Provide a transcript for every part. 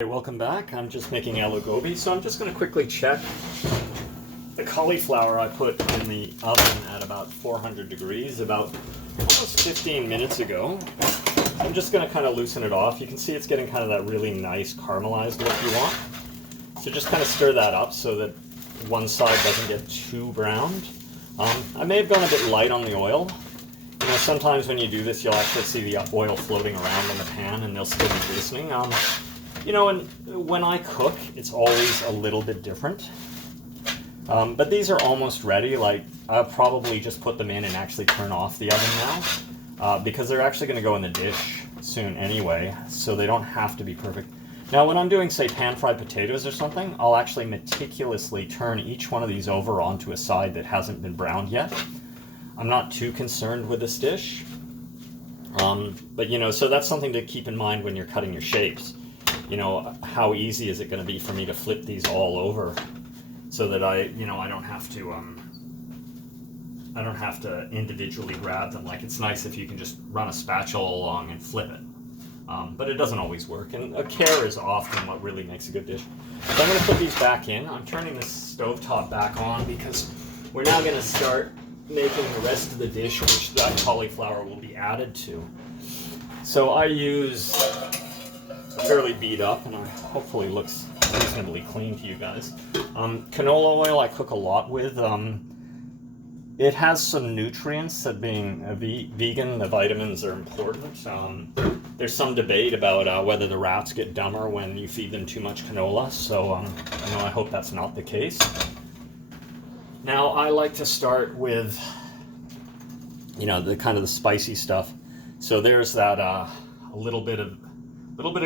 Hey, welcome back. I'm just making aloo gobi, so I'm just going to quickly check the cauliflower I put in the oven at about 400 degrees about almost 15 minutes ago. I'm just going to kind of loosen it off. You can see it's getting kind of that really nice caramelized look you want. So just kind of stir that up so that one side doesn't get too browned. I may have gone a bit light on the oil. You know, sometimes when you do this, you'll actually see the oil floating around in the pan and they'll still be glistening. You know, and when I cook, it's always a little bit different. But these are almost ready. Like, I'll probably just put them in and actually turn off the oven now, because they're actually going to go in the dish soon anyway, so they don't have to be perfect. Now, when I'm doing, say, pan-fried potatoes or something, I'll actually meticulously turn each one of these over onto a side that hasn't been browned yet. I'm not too concerned with this dish. But, you know, so that's something to keep in mind when you're cutting your shapes. You know, how easy is it going to be for me to flip these all over so that I don't have to individually grab them. Like, it's nice if you can just run a spatula along and flip it. But it doesn't always work, and a care is often what really makes a good dish. So I'm going to put these back in. I'm turning this stovetop back on because we're now going to start making the rest of the dish, which that cauliflower will be added to. So I use fairly beat up, and hopefully looks reasonably clean to you guys. Canola oil I cook a lot with. It has some nutrients, that being a vegan, the vitamins are important. There's some debate about whether the rats get dumber when you feed them too much canola, so I hope that's not the case. Now I like to start with, the kind of the spicy stuff. So there's that a little bit of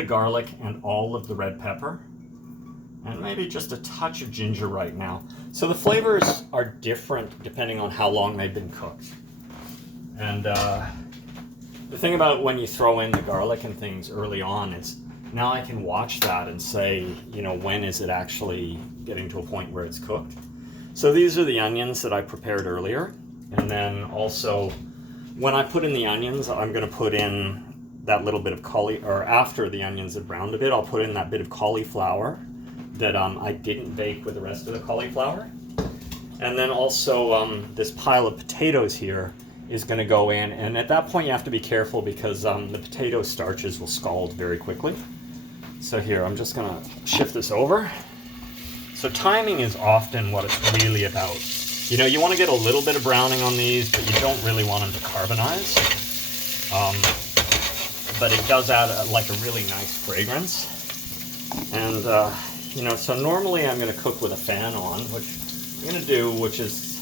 garlic and all of the red pepper, and maybe just a touch of ginger right now. So the flavors are different depending on how long they've been cooked. And the thing about when you throw in the garlic and things early on is now I can watch that and say, when is it actually getting to a point where it's cooked. So these are the onions that I prepared earlier. And then also when I put in the onions, I'm going to put in that little bit of after the onions have browned a bit, I'll put in that bit of cauliflower that I didn't bake with the rest of the cauliflower. And then also this pile of potatoes here is going to go in, and at that point you have to be careful because the potato starches will scald very quickly. So here, I'm just going to shift this over. So timing is often what it's really about. You want to get a little bit of browning on these, but you don't really want them to carbonize. But it does add a really nice fragrance. And, so normally I'm going to cook with a fan on, which I'm going to do, which is,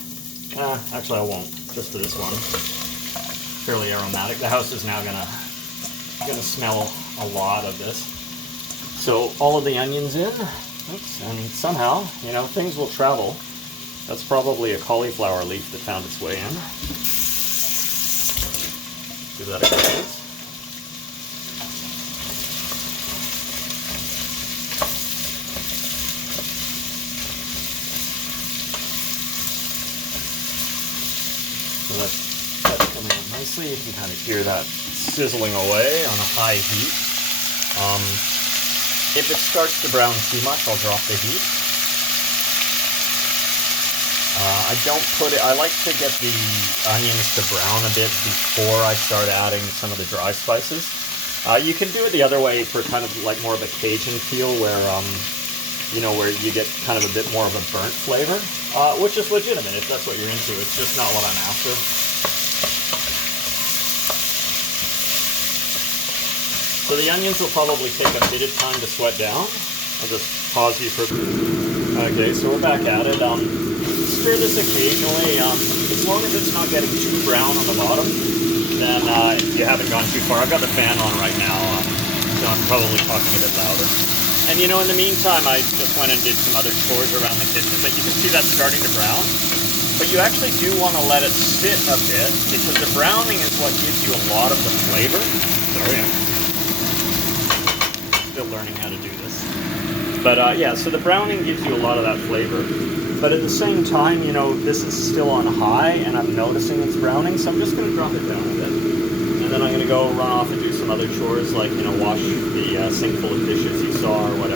actually I won't, just for this one. Fairly aromatic. The house is now going to smell a lot of this. So all of the onions in, and somehow, things will travel. That's probably a cauliflower leaf that found its way in. Give that a glaze. So that's coming up nicely. You can kind of hear that sizzling away on a high heat. If it starts to brown too much, I'll drop the heat. I like to get the onions to brown a bit before I start adding some of the dry spices. You can do it the other way for kind of like more of a Cajun feel where, where you get kind of a bit more of a burnt flavor, which is legitimate if that's what you're into. It's just not what I'm after. So the onions will probably take a bit of time to sweat down. I'll just pause you for... Okay, so we're back at it. Stir this occasionally. As long as it's not getting too brown on the bottom, then you haven't gone too far. I've got the fan on right now, so I'm probably talking a bit louder. And in the meantime, I just went and did some other chores around the kitchen, but you can see that's starting to brown. But you actually do want to let it sit a bit, because the browning is what gives you a lot of the flavor. Sorry, I'm still learning how to do this. But yeah, so the browning gives you a lot of that flavor. But at the same time, this is still on high, and I'm noticing it's browning, so I'm just going to drop it down a bit. And then I'm going to go run off and do some other chores, like, you know, wash the sink full of dishes you saw or whatever.